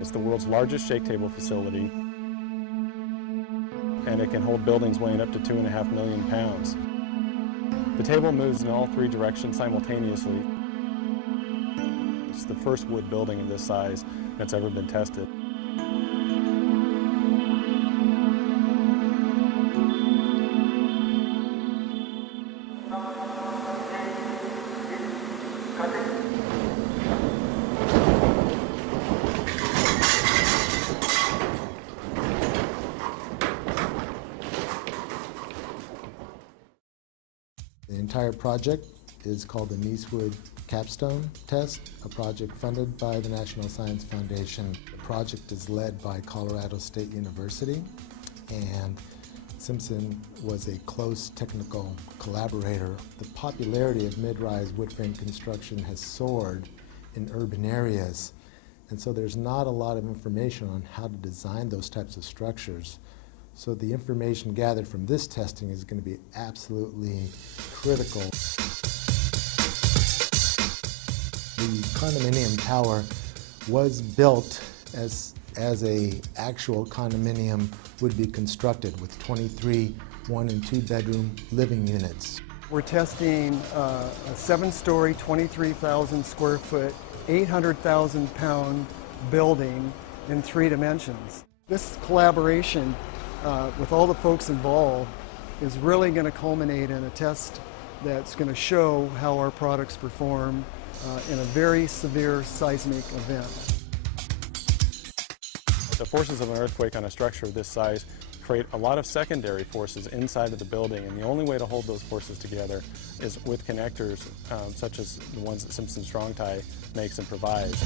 It's the world's largest shake table facility, and it can hold buildings weighing up to 2.5 million pounds. The table moves in all 3 directions simultaneously. It's the first wood building of this size that's ever been tested. The entire project is called the Nicewood Capstone Test, a project funded by the National Science Foundation. The project is led by Colorado State University, and Simpson was a close technical collaborator. The popularity of mid-rise wood frame construction has soared in urban areas, and so there's not a lot of information on how to design those types of structures. So the information gathered from this testing is going to be absolutely critical. The condominium tower was built as a actual condominium would be constructed with 23 1- and 2-bedroom living units. We're testing a 7-story, 23,000 square foot, 800,000 pound building in 3 dimensions. This collaboration with all the folks involved is really going to culminate in a test that's going to show how our products perform in a very severe seismic event. The forces of an earthquake on a structure of this size create a lot of secondary forces inside of the building, and the only way to hold those forces together is with connectors such as the ones that Simpson Strong Tie makes and provides.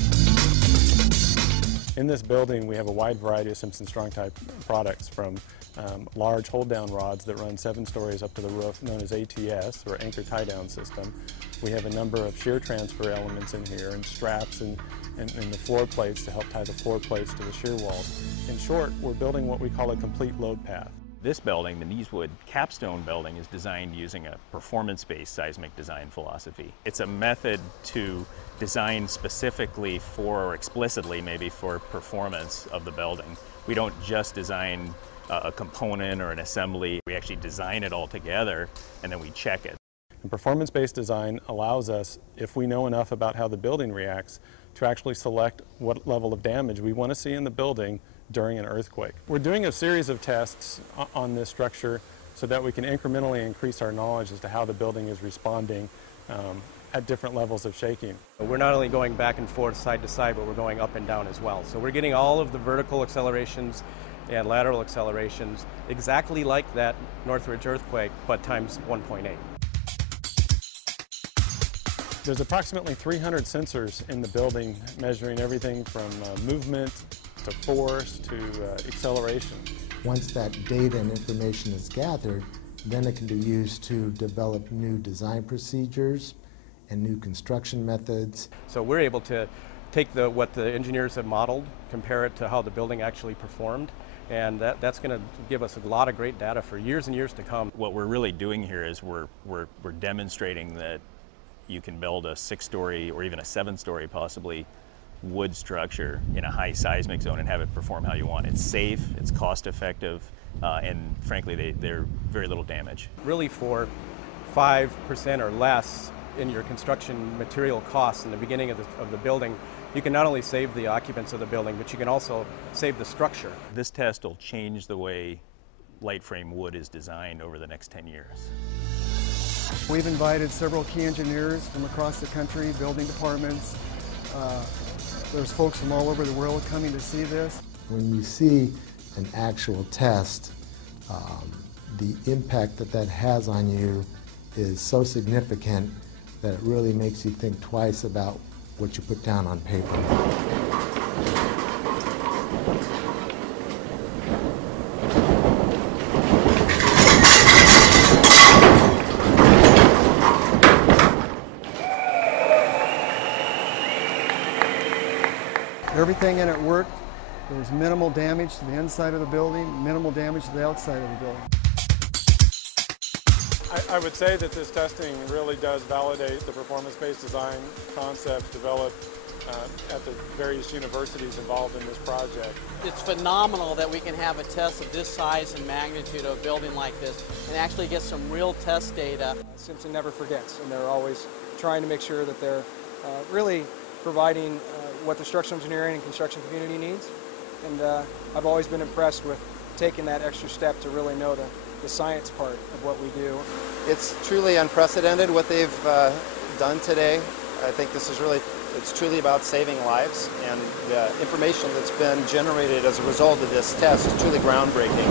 In this building, we have a wide variety of Simpson Strong Tie products, from large hold-down rods that run 7 stories up to the roof, known as ATS, or anchor tie-down system. We have a number of shear transfer elements in here, and straps and the floor plates to help tie the floor plates to the shear walls. In short, we're building what we call a complete load path. This building, the Nicewood Capstone building, is designed using a performance-based seismic design philosophy. It's a method to design specifically for, or explicitly maybe, for performance of the building. We don't just design a component or an assembly. We actually design it all together and then we check it. And performance-based design allows us, if we know enough about how the building reacts, to actually select what level of damage we want to see in the building during an earthquake. We're doing a series of tests on this structure so that we can incrementally increase our knowledge as to how the building is responding at different levels of shaking. We're not only going back and forth, side to side, but we're going up and down as well. So we're getting all of the vertical accelerations and lateral accelerations exactly like that Northridge earthquake, but times 1.8. There's approximately 300 sensors in the building, measuring everything from movement to force to acceleration. Once that data and information is gathered, then it can be used to develop new design procedures and new construction methods. So we're able to take what the engineers have modeled, compare it to how the building actually performed, and that's going to give us a lot of great data for years and years to come. What we're really doing here is we're demonstrating that you can build a 6-story or even a 7-story possibly wood structure in a high seismic zone and have it perform how you want. It's safe, it's cost effective, and frankly they're very little damage. Really, for 5% or less in your construction material costs in the beginning of the building, you can not only save the occupants of the building, but you can also save the structure. This test will change the way light frame wood is designed over the next 10 years. We've invited several key engineers from across the country, building departments. There's folks from all over the world coming to see this. When you see an actual test, the impact that has on you is so significant that it really makes you think twice about what you put down on paper. Everything in it worked. There was minimal damage to the inside of the building, minimal damage to the outside of the building. I would say that this testing really does validate the performance-based design concepts developed at the various universities involved in this project. It's phenomenal that we can have a test of this size and magnitude of a building like this and actually get some real test data. Simpson never forgets, and they're always trying to make sure that they're really providing what the structural engineering and construction community needs. And I've always been impressed with taking that extra step to really know the science part of what we do. It's truly unprecedented what they've done today. I think this is it's truly about saving lives, and the information that's been generated as a result of this test is truly groundbreaking.